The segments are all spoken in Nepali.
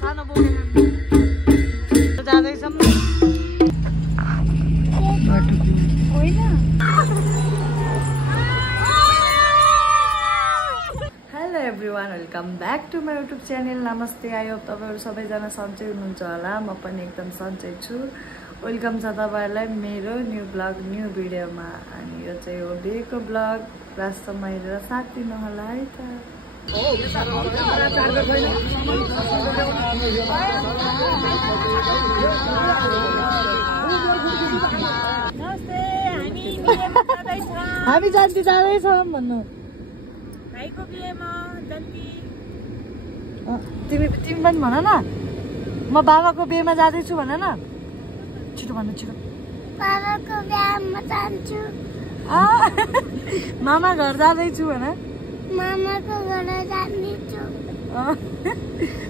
सानो बोके जाँदैछौँ hello everyone welcome back to my YouTube channel नमस्ते आयो तपाईहरु सबैजना सन्चै हुनुहुन्छ होला म पनि एकदम सन्चै छु वेलकम छ तपाईहरुलाई मेरो न्यू ब्लग न्यू भिडियोमा अनि यो चाहिँ हो डेको ब्लग लास्टसम्म हेरेर साथ दिनु होला है त हामी जाँदैछौँ भन्नु भाइको बिहेमा जन्ती तिमी पनि भन न म बाबाको बिहेमा जाँदैछु भन न छिटो भन्नु छिटो बाबाको बिहेमा जान्छु मामा घर जाँदैछु भन मामाको घर जान्छु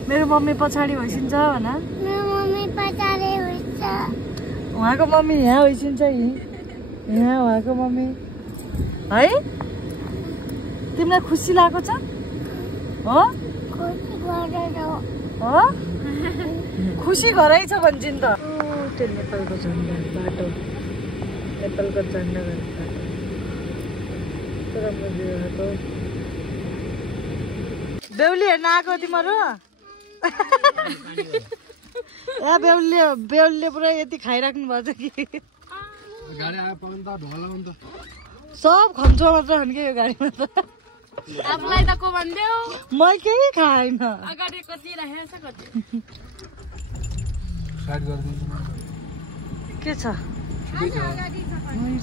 मेरो मम्मी पछाडि होइसिन्छ भन मेरो मम्मी पछाडि होइन्छ उहाँको मम्मी यहाँ होइसिन्छ यहाँ उहाँको मम्मी है तिमीलाई खुसी लागेको छ हो खुसी घरै छ भन्छन् त त्यो नेपालको झन्डा बाटो नेपालको झन्डा बाटो बेहुली हेर्न आएको तिमीहरू बेहुलीले पुरा यति खाइराख्नु भएको छ कि सब खन्छ मात्र हो नि यो गाडीमा त आफुलाई त को भन्देऊ म केही खाएन अगाडि कति राखेछ कति साइड गर्दिन्छु के छ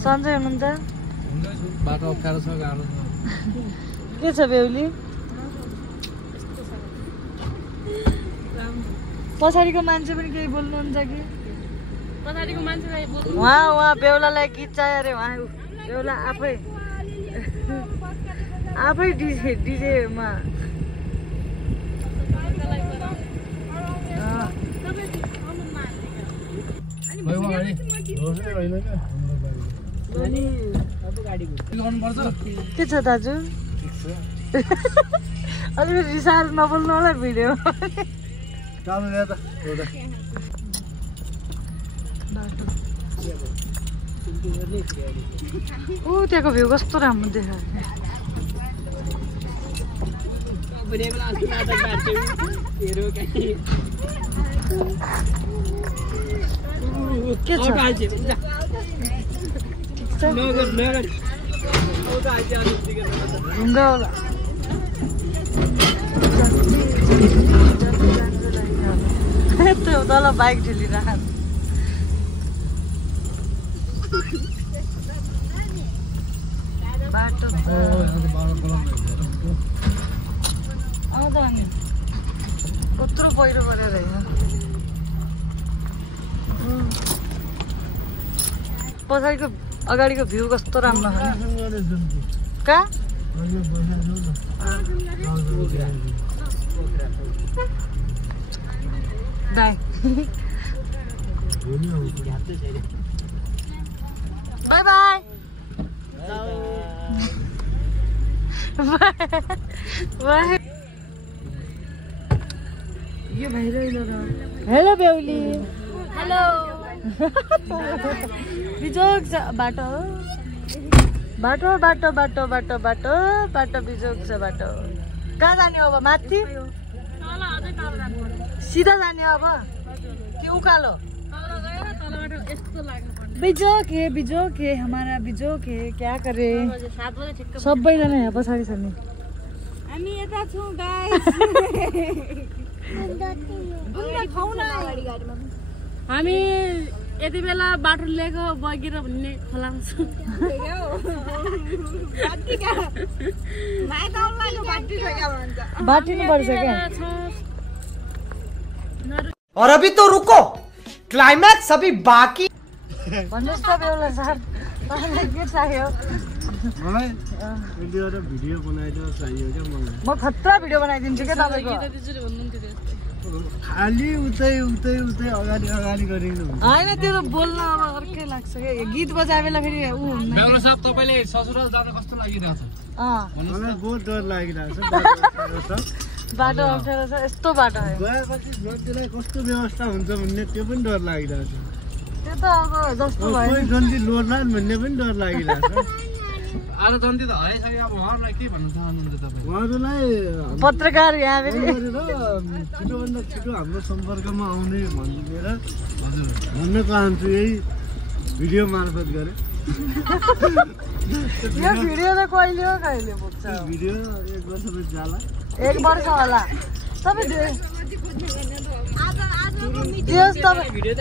सन्चै हुनुहुन्छ बाटो अप्ठ्यारो छ गाह्रो छ के छ बेहुली पछाडिको मान्छे पनि केही बोल्नुहुन्छ कि पछाडिको मान्छेलाई बोल्नु उहाँ बेहुलालाई खिचायो अरे उहाँ बेहुला आफै डिजेमा के छ दाजु अलिकति रिसाएर नबोल्नु होला भिडियो ऊ त्यहाँको भ्यू कस्तो राम्रो देखा के छ ढुङ्गा होला त्यो तल बाइक ढिलिरहेको बाटो आउँछ अनि कत्रो पहिरो परेर होइन पछाडिको अगाडिको भ्यू कस्तो राम्रो छ कहाँ बाई बाई बाई बाई यो भइरहेको हेलो बेहुली हेलो बिजोग छ बाटो बाटो बाटो बाटो बाटो बाटो बाटो बिजोग छ बाटो कहाँ जाने अब माथि सिधा जाने अब कि उकालो बिजोग है हमारा बिजोग है क्या करे सबैजना यहाँ पछाडि छ नि हामी यता छौँ गाइस हामी यति बेला बाटो लिएको बगेर भन्ने खोलामा छौँ बाटिनु पर्छ क्या और अभी तो रुको क्लाइमैक्स अभी बाकी भन्नुहोस् त बेहुला सर तपाईँलाई के चाहियो मलाई भिडियो र भिडियो बनाइदिन चाहियो क्या मलाई म खतरा भिडियो बनाइदिन्छु क्या तपाईँको खाली उतै अगाडि गरिनु होइन त्यो त बोल्न अब अर्कै लाग्छ क्या गीत बजाए बेला फेरि ऊ हुन्न बेहुला साहब तपाईँले ससुराल जान कस्तो लागिरहेको छ मलाई बहुत डर लागिरहेको छ बाटो अप्ठ्यारो छ यस्तो बाटो है गएपछि जतिलाई कस्तो व्यवस्था हुन्छ भन्ने त्यो पनि डर लागिरहेछ त्यो त अब जस्तो भयो कोही जन्ती लोर्लान् भन्ने पनि डर लागिरहेछ आज जन्ती त हराइसक्यो अब उहाँहरूलाई के भन्न चाहनुहुन्छ तपाईँ उहाँहरूलाई पत्रकार यहाँ गरेर छिटोभन्दा छिटो हाम्रो सम्पर्कमा आउने भनेर भन्न चाहन्छु यही भिडियो मार्फत गरे यो भिडियो त कहिले हो कहिले पुग्छ भिडियो 1 वर्षपछि जाला 1 वर्ष होला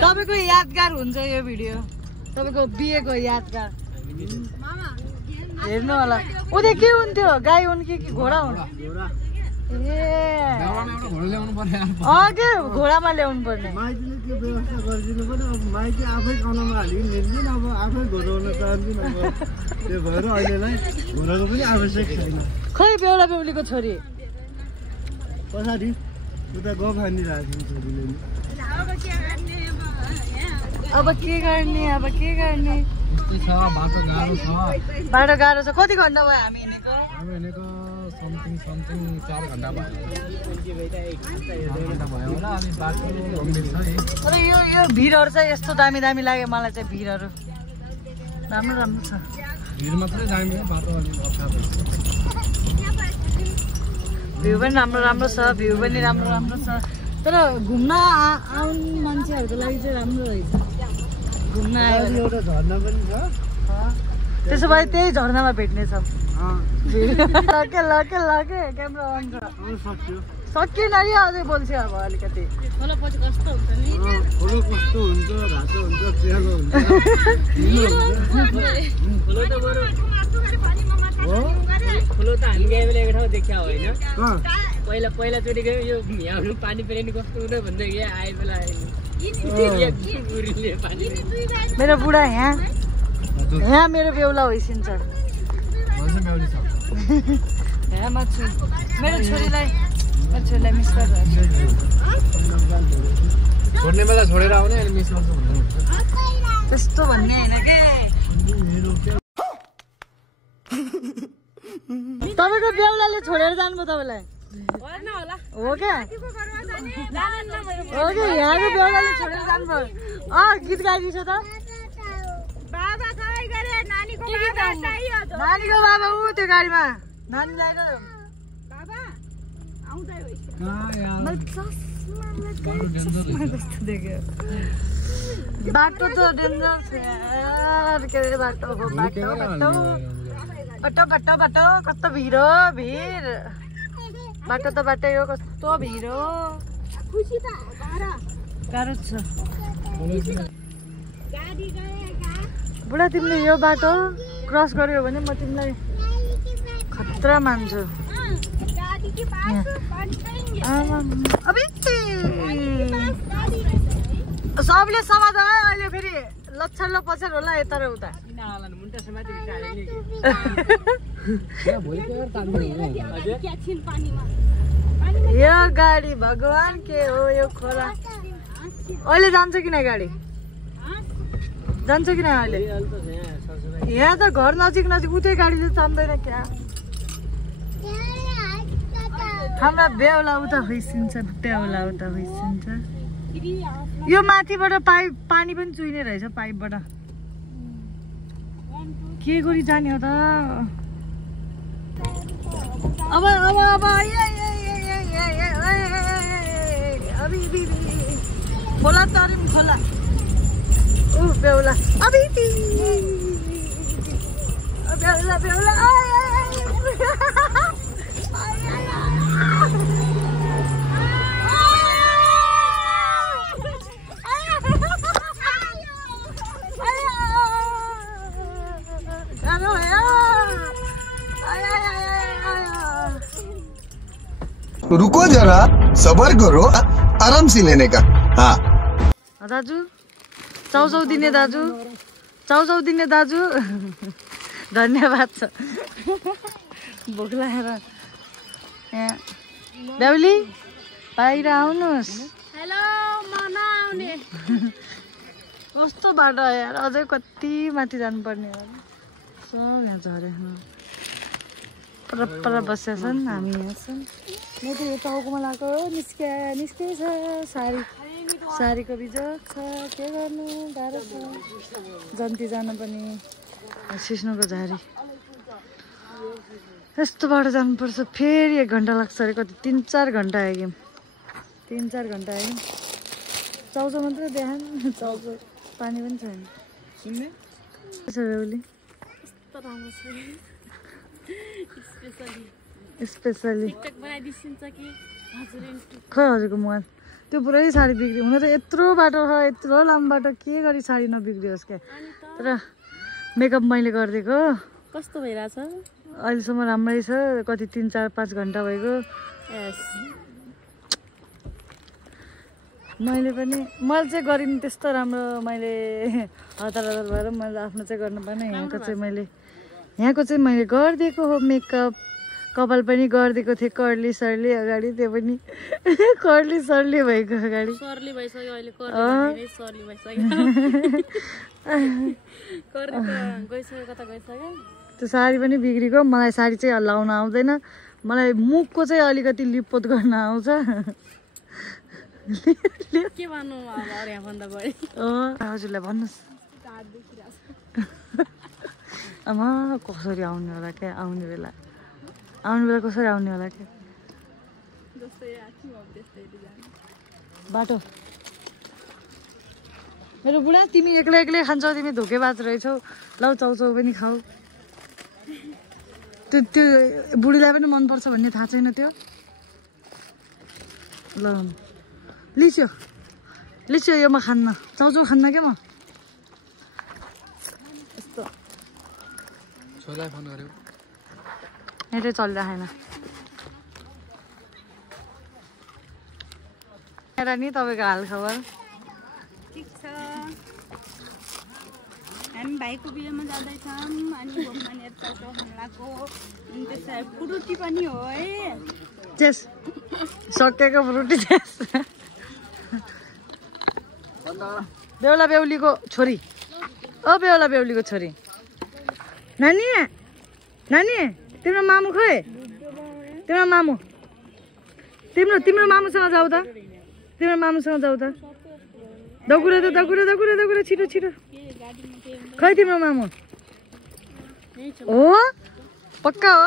तपाईँको यादगार हुन्छ यो भिडियो तपाईँको बिहेको यादगार हेर्नु होला उदे के हुन्थ्यो गाई हुन् कि घोडा हुन् ए के घोडामा ल्याउनु पर्ने माइतीले त्यो व्यवस्था गरिदिनु पर्यो अब माइती आफै काउनमा हालिकन लिन्छन् अब आफै घोडाउन चाहन्छन् अब त्यो भएर अहिलेलाई घोडाको पनि आवश्यक छैन खै बेहुला बेहुलीको छोरी पछाडि उता गफ हानिरहेको छ छोरीले अब के गर्ने बाटो गाह्रो छ कति घन्टा भयो हामी हिँडेको समथिङ 4 घन्टा भयो होला अनि बाटो लम्बी छ है तर यो भिडहरू चाहिँ यस्तो दामी दामी लाग्यो मलाई चाहिँ भिडहरू राम्रो राम्रो छ भिड मात्रै दामी हो बाटो अलि अप्ठ्यारो भ्यू पनि राम्रो छ भ्यू पनि राम्रो छ तर घुम्न आउने मान्छेहरूको लागि चाहिँ राम्रो रहेछ घुम्न आयो एउटा झरना पनि छ त्यसो भए त्यही झरनामा भेट्नेछौँ लके क्यामेरा अन छ सकिएन नि अझै बोल्छ अब अलिकति खोलो कस्तो हुन्छ रातो हुन्छ चियालो हुन्छ खोलो त हामी गए बेला एउटा ठाउँ देखिया होइन पहिलाचोटि गयो यो यहाँ पानी परेन कस्तो हुँदै भन्दै यहाँ आए बेला मेरो बुढा यहाँ मेरो बेहुला होइसिन्छ यहाँमा छु मेरो छोरीलाई मिस गरिरहेको छोड्ने बेला छोडेर आउने अनि मिस गर्छु भन्नु त्यस्तो भन्ने होइन के तपाईँको बेहुलाले छोडेर जानुभयो तपाईँलाई हो क्या यहाँको बेहुलाले छोडेर जानुभयो गीत गाइदिन्छ त नानीको बाबा ऊ त्यो गाडीमा नानी बाटो त डेन्जर छ के अरे बाटो कस्तो भिड बाटो त बाटै हो कस्तो भिड गाह्रो छ बुढा तिमीले यो बाटो क्रस गर्यो भने म तिमीलाई खतरा मान्छु सबले समाधान है अहिले फेरि लक्षण ल पछाड होला यता र उता यो गाडी भगवान के हो यो खोला अहिले जान्छ कि नै गाडी जान्छ कि नै अहिले यहाँ त घर नजिक उतै गाडीले तान्दैन क्या हाम्रा बेहुला उता होइसिन्छ यो माथिबाट पानी पनि चुइने रहेछ पाइपबाट के गरी जाने हो त अब खोला तरिम खोला बेहुला बेहुला रुको जरा सबर करो आराम से लेने का हाँ दाजु चाउचाउ दिने दाजु धन्यवाद छ भोक लागेर यहाँ बेहुली बाहिर आउनुहोस् हेलो मामा आउने कस्तो बाटो यार अझै कति माथि जानुपर्ने हो सब यहाँ झरे पर बसेका छन् हामी यहाँ छन् म त यो टाउकोमा लगाएको निस्केछ सारीको बिजोग छ के गर्नु गाह्रो छ जन्ती जान पनि सिस्नुको झारी यस्तो बाटो जानुपर्छ फेरि 1 घन्टा लाग्छ अरे कति 3-4 घन्टा आयो 3-4 घन्टा आयो चाउचाउ मात्रै देखान चाउचाउ पानी पनि छैन सुन्ने बेहुली स्पेसली खै हजुरको मोबाइल त्यो पुरै साडी बिग्री हुन त यत्रो बाटो छ यत्रो लामो बाटो के गरी साडी नबिग्रियोस् क्या तर मेकअप मैले गरिदिएको कस्तो भइरहेछ अहिलेसम्म राम्रै छ कति 3-4-5 घन्टा भएको मैले चाहिँ गरिनँ त्यस्तो राम्रो मैले हतार भएर मैले आफ्नो चाहिँ गर्नु पाएन यहाँको चाहिँ मैले गरिदिएको हो मेकअप कपाल पनि गरिदिएको थिएँ कर्ली सर्ली अगाडि त्यो पनि कर्ली सर्ली भएको अगाडि सर्ली भइसक्यो अहिले सर्ली भइसक्यो कता गइसक्यो त्यो साडी पनि बिग्रेको मलाई साडी चाहिँ लाउन आउँदैन मलाई मुखको चाहिँ अलिकति लिपपोत गर्न आउँछ के भन्नु अब यहाँभन्दा बढी हजुरलाई भन्नुहोस् आमा कसरी आउने होला क्या आउने बेला कसरी आउने होला क्या बाटो मेरो बुढा तिमी एक्लै खान्छौ तिमी धोकेबाज रहेछौ लौ चाउचाउ पनि खाऊ त्यो बुढीलाई पनि मनपर्छ भन्ने थाहा छैन त्यो ल लिस्यो यो म खान्न चाउचाउ खान्न क्या म यस्तो छोरालाई फोन गर्यो नेटै चलिरहेन नि तपाईँको हालखबर ठिक छ हामी भाइको बिहेमा जाँदैछौँ अनि भोकमानेर चाउचाउ खान लाग्यो अनि त्यसै फ्रुटी पनि हो है चेस सकेको फ्रुटी चेस बेहुला बेहुलीको छोरी बेहुला बेहुलीको छोरी नानी तिम्रो मामु खै तिम्रो मामु तिम्रो मामुसँग जाऊ त दगुरे छिटो खै तिम्रो मामु हो पक्का हो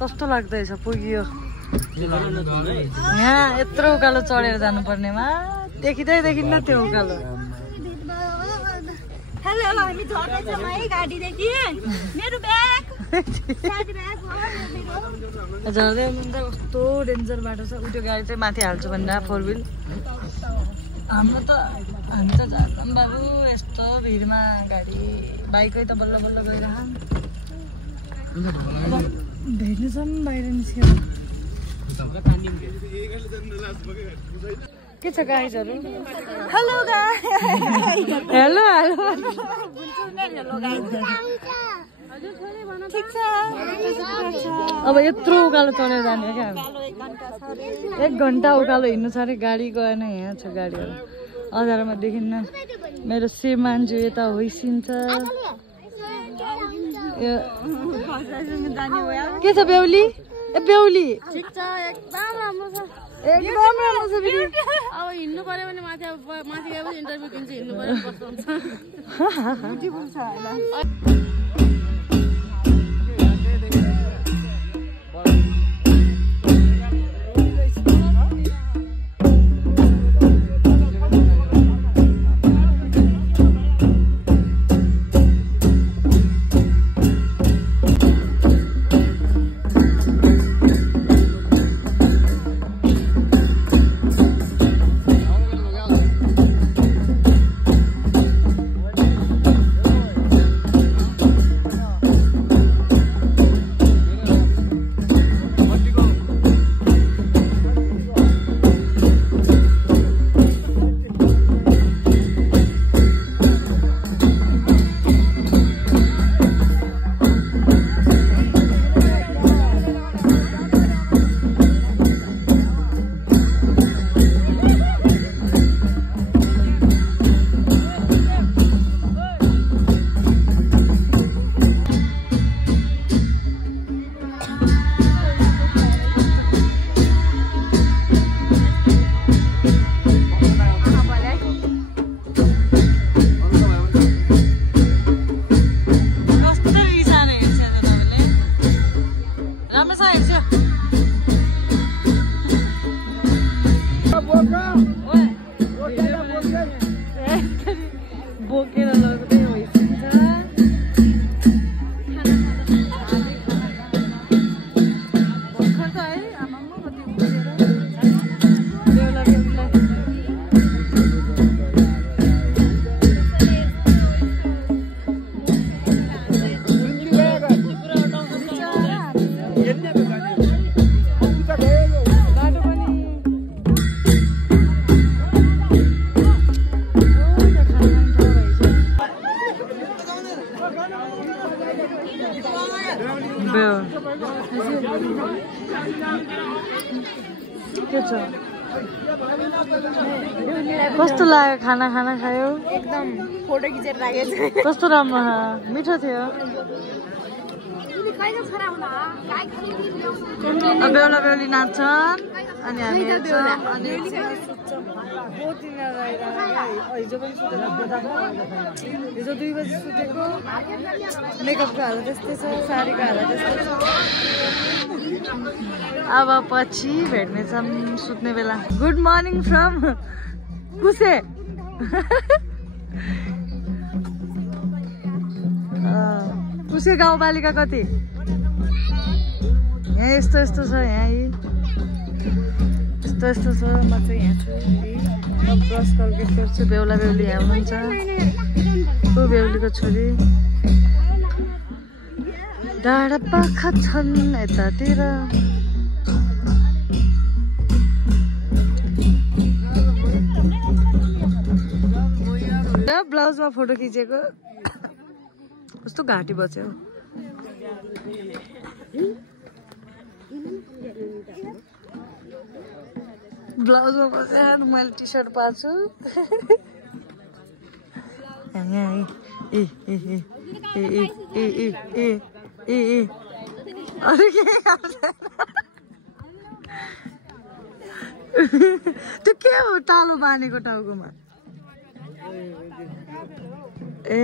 कस्तो लाग्दैछ पुगियो यहाँ यत्रो उकालो चढेर जानुपर्नेमा देखिन्न त्यो उकालो हामी झर्दैछौँ है गाडीदेखि मेरो ब्याग झर्दै हुनुहुन्छ कस्तो डेन्जर बाटो छ त्यो गाडी चाहिँ माथि हाल्छु भनेर 4 व्हिल हामी त जाँदैछौँ बाबु यस्तो भिडमा गाडी बाइकै त बल्ल बल्ल गइरहन् भेट्नुसम्म बाहिर निस्क्यो के छ गाइजहरू हेलो हेलो अब यत्रो उकालो चढेर जाने क्या 1 घन्टा उकालो हिँड्नु छ अरे गाडी गएन यहाँ छ गाडीहरू अधारमा देखिन्न मेरो श्रीमान्जु यता होइसिन्छ के छ बेहुली बेहुली ठिक छ एकदम राम्रो छ एकदम राम्रो छ अब हिँड्नु पर्यो भने माथि गएपछि इन्टरभ्यू दिन्छ हिँड्नु पर्यो कस्तो हुन्छ ब्युटिफुल छ छ कस्तो लाग्यो खाना खाना खायो एकदम फोटो खिचेर राखेको छ कस्तो राम्रो मिठो थियो बेहुला बेहुली नाच्छन् अनि हामी हेर्छौँ अनि हिजो पनि हिजो 2 बजी सुतेको मेकअपको हालत त्यस्तै छ साडीको हालत त्यस्तै छ अब पछि भेट्नेछौँ सुत्ने बेला गुड मर्निङ फ्रम कुसे कुसे गाउँपालिका कति यहाँ यस्तो यस्तो छ यहाँ यस्तो यस्तो छ म चाहिँ यहाँ छु ब्रस कलगेट गर्छु बेहुला बेहुली यहाँ हुनुहुन्छ ऊ बेहुलीको छोरी डाँडा पाखा छन् यतातिर ब्लाउजमा फोटो खिचेको कस्तो घाँटी बच्यो ब्लाउजमा बसेर मैले टी सर्ट पार्छु अरू के त्यो के हो टालो बाँधेको टाउकोमा ए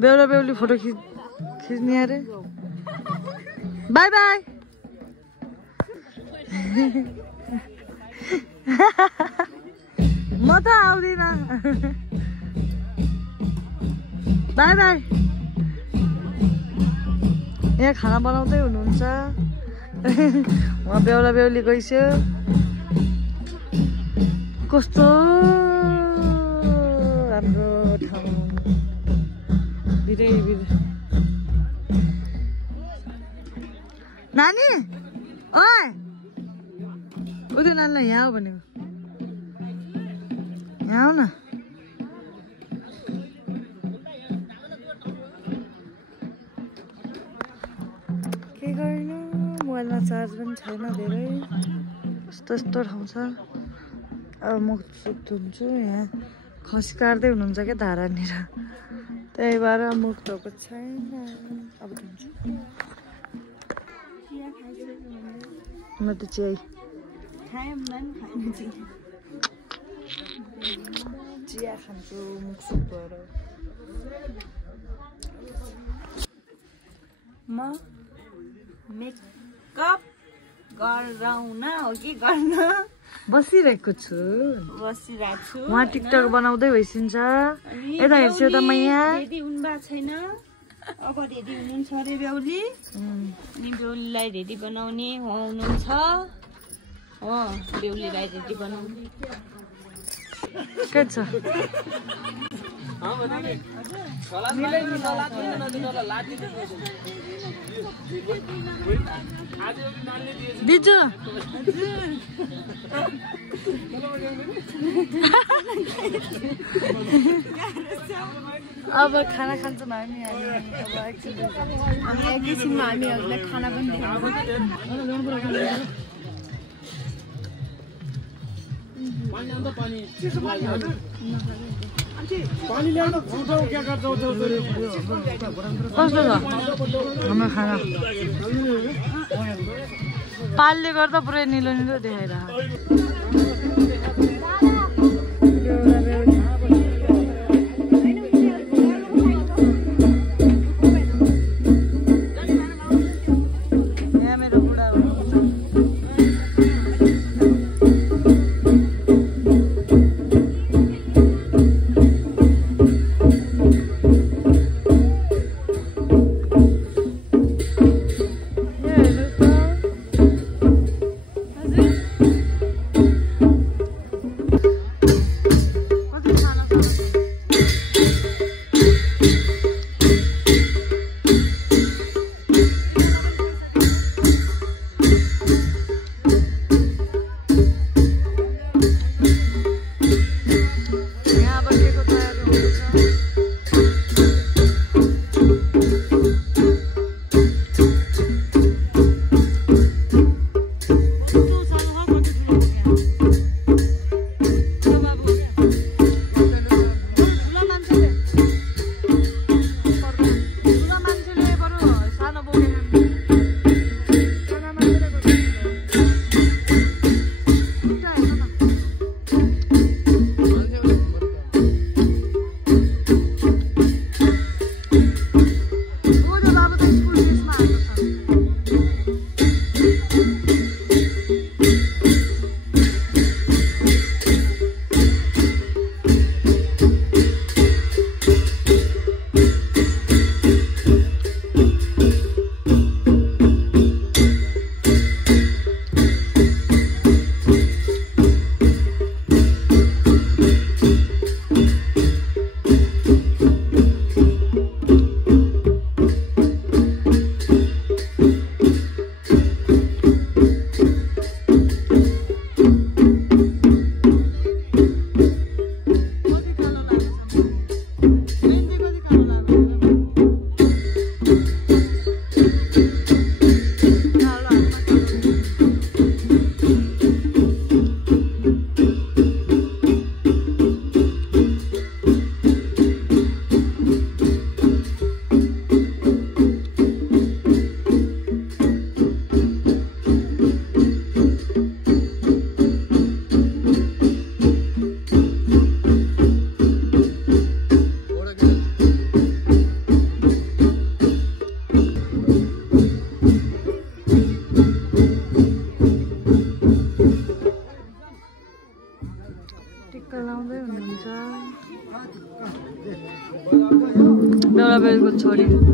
बेहुला बेहुली फोटो खिच्ने अरे बाई बाई म त आउँदिन बाई बाई यहाँ खाना बनाउँदै हुनुहुन्छ उहाँ बेहुला बेहुली गइस्यो कस्तो राम्रो ठाउँ बिरे नानी ओए उदय नानीलाई यहाँ हो भनेको यहाँ आऊ न के गर्नु मोबाइलमा चार्ज पनि छैन धेरै यस्तो यस्तो ठाउँ छ अब म सुत हुन्छु यहाँ खसी काट्दै हुनुहुन्छ क्या धारानिर त्यही भएर मुख धोएको छैन अब धुन्छु म त चिया चिया खान्छु मुख सुत भएर म मेकअप गराउन हो कि गर्न बसिरहेको छु बसिरहेको छु उहाँ टिकटक बनाउँदै भइसिन्छ यता हेर्छु त म यहाँ रेडी हुनु भएको छैन अब रेडी हुनुहुन्छ अरे बेहुली अनि बेहुलीलाई रेडी बनाउने हुनुहुन्छ हो बेहुलीलाई रेडी बनाउने के छ बिजु अब खाना खान्छौँ हामी एकैछिनमा हामीहरूलाई खाना पनि कस्तो छ हाम्रो खाना पालले गर्दा पुरै निलो निलो देखाइरहेको छोरी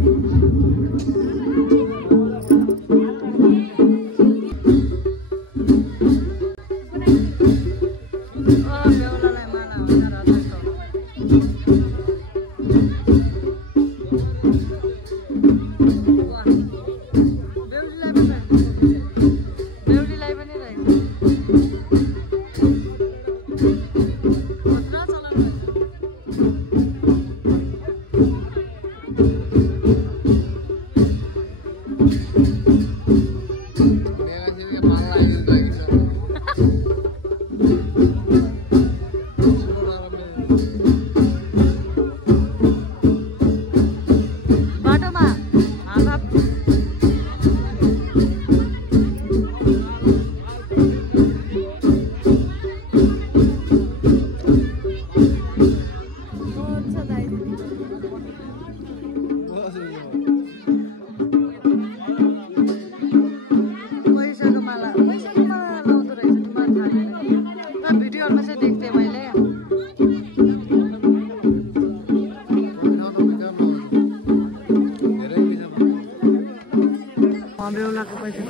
बेहुलाको पैसा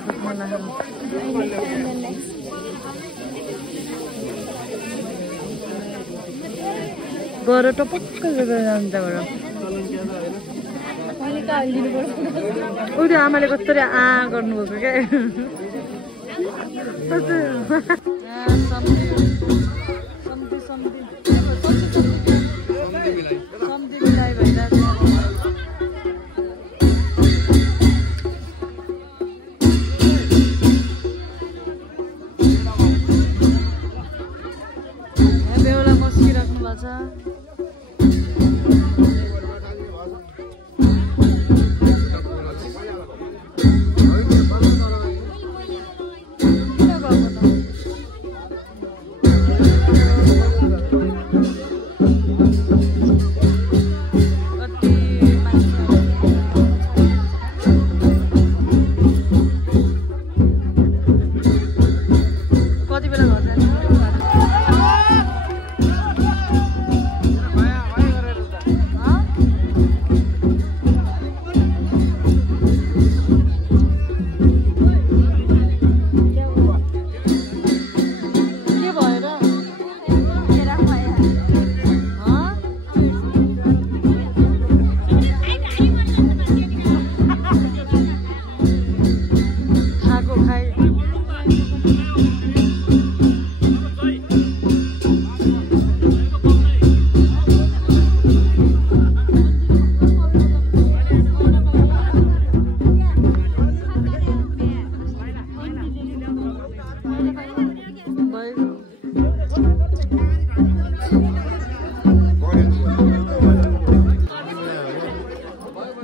गएर टपक्क जान्छ त्यहाँबाट उयो आमाले कसरी गर्नुभएको क्या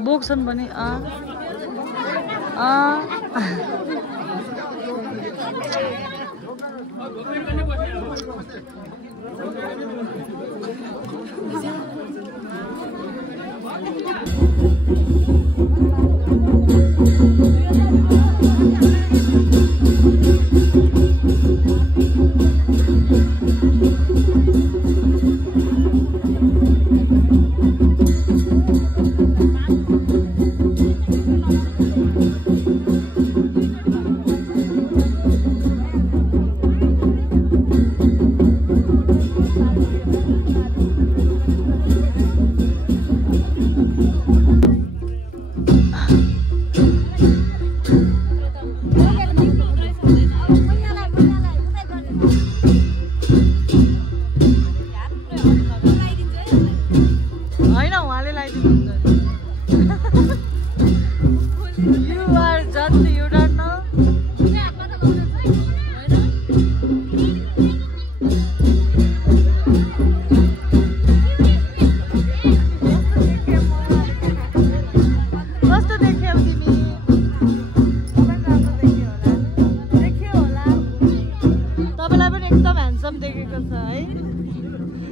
बोक्छन् भने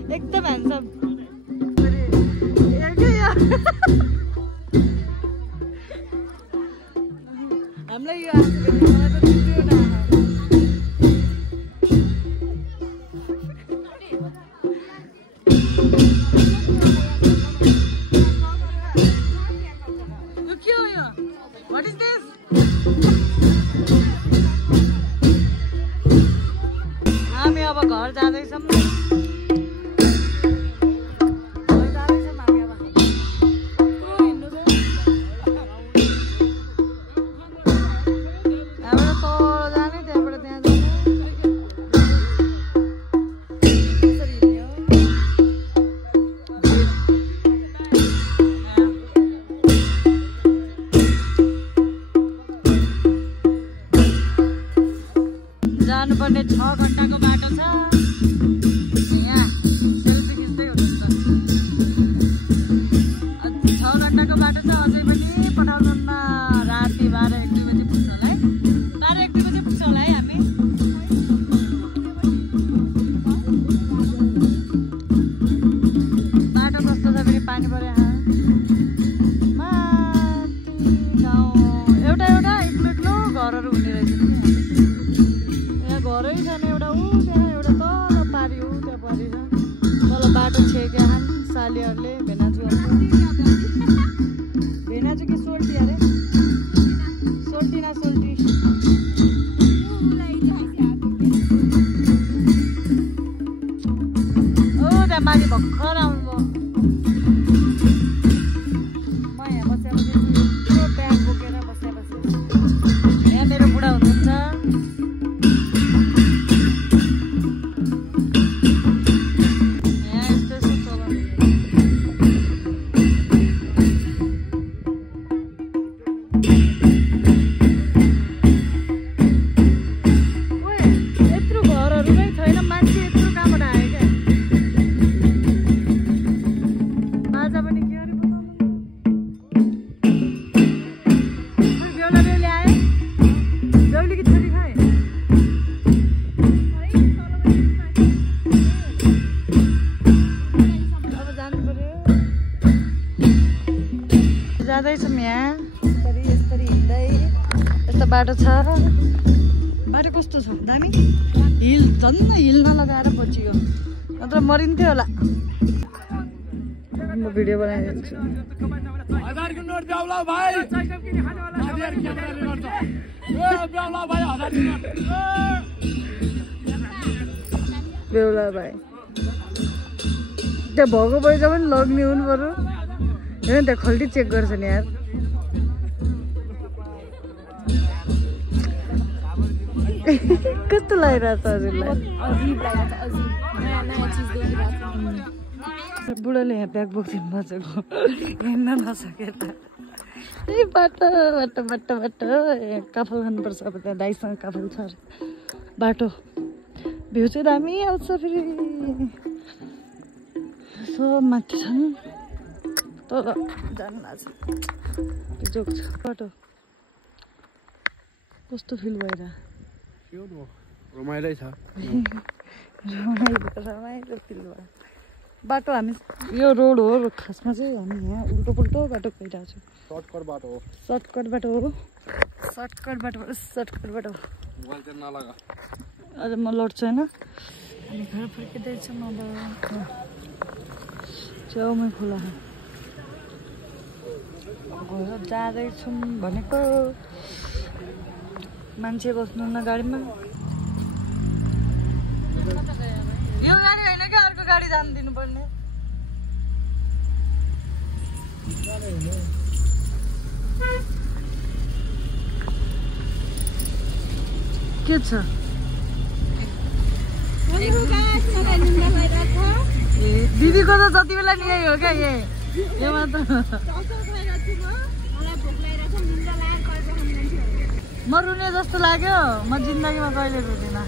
एकदम ह्यान्डसम हामीलाई यो मलाई त दुईवटा जानुपर्ने 6 घण्टाको बाटो छ। यहाँ सेल्फी खिच्दै हुनुहुन्छ। 6 घण्टाको बाटो छ, अझै पनि पठाउनुहुन्न। राति 12-1 बजे पुग्छ होला है, 12-1 बजे पुग्छ होला है हामी। बाटो कस्तो छ फेरि, पानी पऱ्यो एक्लो घरहरू हुने रहेछ नि। यहाँ घरै छैन, एउटा त्यहाँ एउटा तल पारी हो, त्यहाँ पारी छ तल बाटो छेक्या खान सालीहरूले। भेनाजु कि सोल्टी अरे, सोल्टी न सोल्टी। त्यहाँ माथि भर्खर आउनुभयो। म यहाँ बसेपछि ब्याग बोकेर बसेपछि यहाँ मेरो बुढा हुनुहुन्छ। यहाँ यस्तो यस्तो चलाउनु। यत्रो घरहरू नै छैन, मान्छे यत्रो कहाँबाट आयो क्या। बाजा पनि के अरे बेहुला आयो, बेहुलीकी छोरी खाए। अब जानु पर्यो। जाँदैछौँ यहाँ यसरी हिँड्दै। यस्तो बाटो छ। बाटो कस्तो छ, दामी। हिल झन् हिल नलगाएर बचियो, नत्र मरिन्थ्यो होला। म भिडियो बनाइदिन्छु। बेहुला भाइ त्यहाँ भएको पैसा पनि लग्ने हुनु पर्यो। हेर्नु त्यहाँ खल्टी चेक गर्छ नि यार। कस्तो लागिरहेको छ हजुरलाई? बुढाले यहाँ ब्याग बोकिदिनु बसेको हिँड्न नसकेर। त्यही बाटो बाटो बाटो बाटो काफल खानुपर्छ। अब त्यहाँ दाइसँग काफल छ बाटो। भ्यू चाहिँ दामी आउँछ फेरि। सब माथि छन् तर जानु लाग्छ। जोक छ बाटो। कस्तो फिल भइरहेको? रमाइलो छ। रमाइलो फिल भयो। बाटो हामी यो रोड हो खासमा चाहिँ। हामी यहाँ उल्टो पुल्टो बाटो गइरहेको छौँ। सर्टकट बाटो हो। सर्टकट बाटो हो। सर्टकट बाटो सर्टकट बाटो। मोबाइल चाहिँ नलगा। अझ म लड्छु होइन। हामी घर फर्किँदैछौँ अब। छेउमै खोला घर जाँदैछौँ भनेको। मान्छे बस्नुहुन्न गाडीमा। यो गाडी होइन क्या, अर्को गाडी जानु दिनुपर्ने। के छ? दिदीको त जति बेला नि यही हो क्या। यो मात्र म रुने जस्तो लाग्यो। म जिन्दगीमा कहिले रुँदिनँ।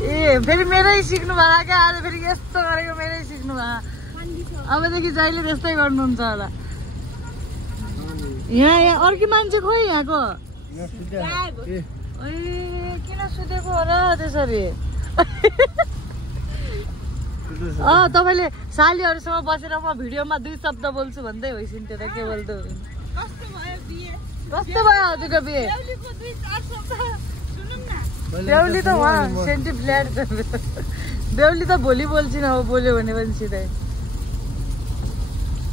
ए फेरि मेरै सिक्नु भएको क्या। आज फेरि यस्तो गरेको मेरै सिक्नु भयो। अबदेखि जहिले त्यस्तै गर्नुहुन्छ होला। यहाँ अर्की मान्छे खोइ यहाँको। किन सुतेको होला त्यसरी? तपाईँले सालीहरूसँग बसेर म भिडियोमा 2 शब्द बोल्छु भन्दै होइसिन्थ्यो त। के बोल्दो? कस्तो भयो हजुरको बिहे? बेहुली त उहाँ सेन्टी फ्ल्याट छ। बेहुली त भोलि बोल्छिन अब बोल्यो भने पनि सिधै।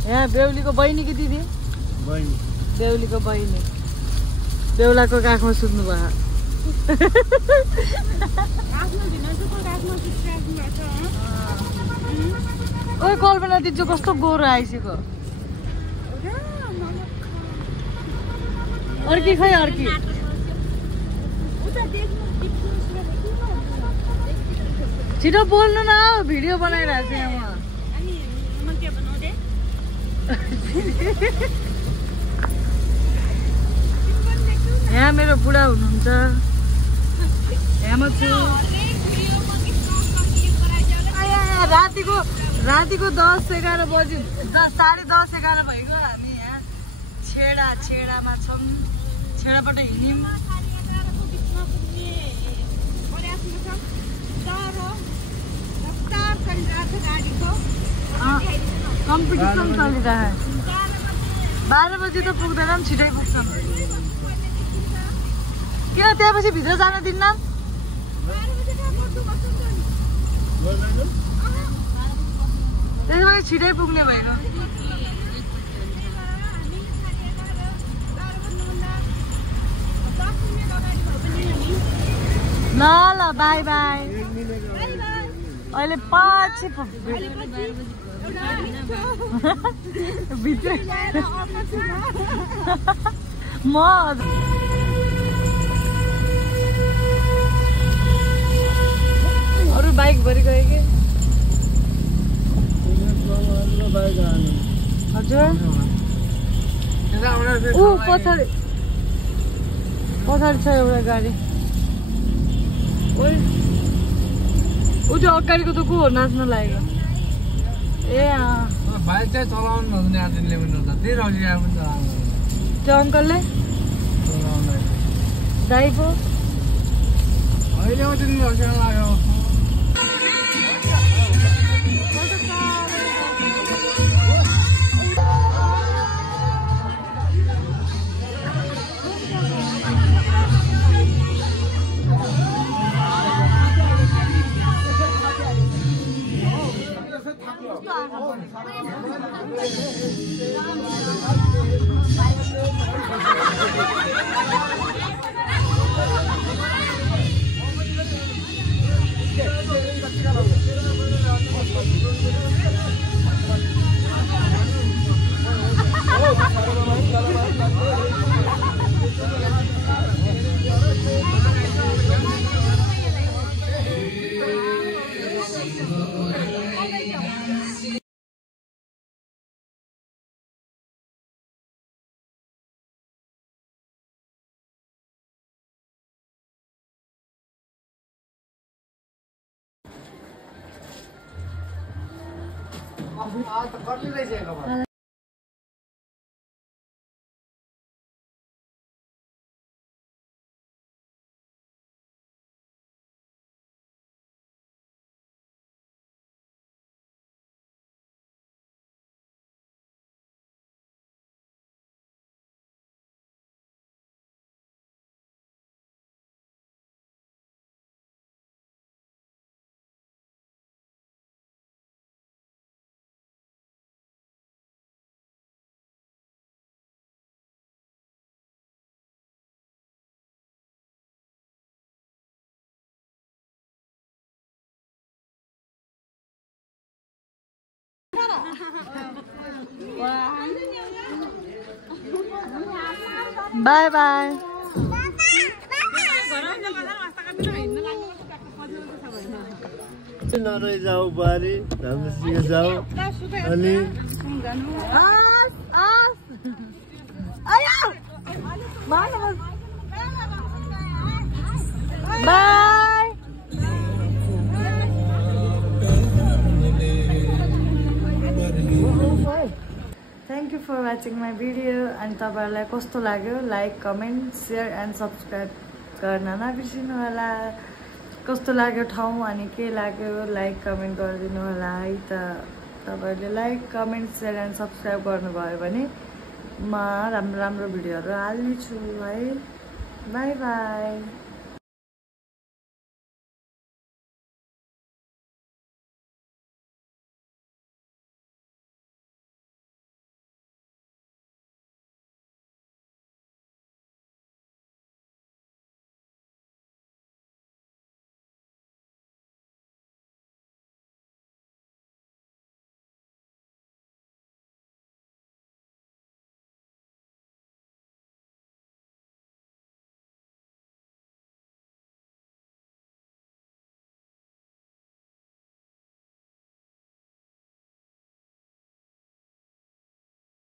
यहाँ बेहुलीको बहिनी कि दिदी? बेहुलीको बहिनी। बेहुलाको काखमा सुत्नु भयो। ओइ कल्पना दिदी कस्तो गोरो आइसक्यो। अर्की खै अर्की। छिटो बोल्नु न, भिडियो बनाइरहेको छु यहाँ। यहाँ मेरो बुढा हुनुहुन्छ, यहाँ म छु। रातिको 10-11 बजी 10:30-11 भइगयो। हामी यहाँ छेडामा छौँ। छेडाबाट हिँड्यौँ। कम्पिटिसन चलिरहेको 12 बजी त पुग्दैन, छिटै पुग्छौँ। किन त्यहाँपछि भित्र जान दिन्न? त्यसपछि छिटै पुग्ने भएको। ल बाई बाई। अहिले पछि म अरू बाइक भरि गयो कि? हजुर ऊ पछाडि छ एउटा गाडी। ऊ त्यो अगाडिको त को हो नाच्न लागेको? ए बाइक चाहिँ चलाउनु नहुने आदिनले पनि त त्यही रजी आयो पनि चलाउनु। त्यो अङ्कलले दाइको अहिले मात्रै नि अल्छी लाग्यो। आज त कति रहेछ बाय बाय। नरै जाऊ बारी राम्रोसँग जाऊ अनि bye. Thank you for watching my video. अनि तपाईँहरूलाई कस्तो लाग्यो like comment share and subscribe गर्न नबिर्सिनु होला। कस्तो लाग्यो ठाउँ अनि के लाग्यो लाइक कमेन्ट गरिदिनु होला है त। तपाईँहरूले like comment share and subscribe गर्नुभयो भने म राम्रो राम्रो भिडियोहरू हाल्नेछु है। By by.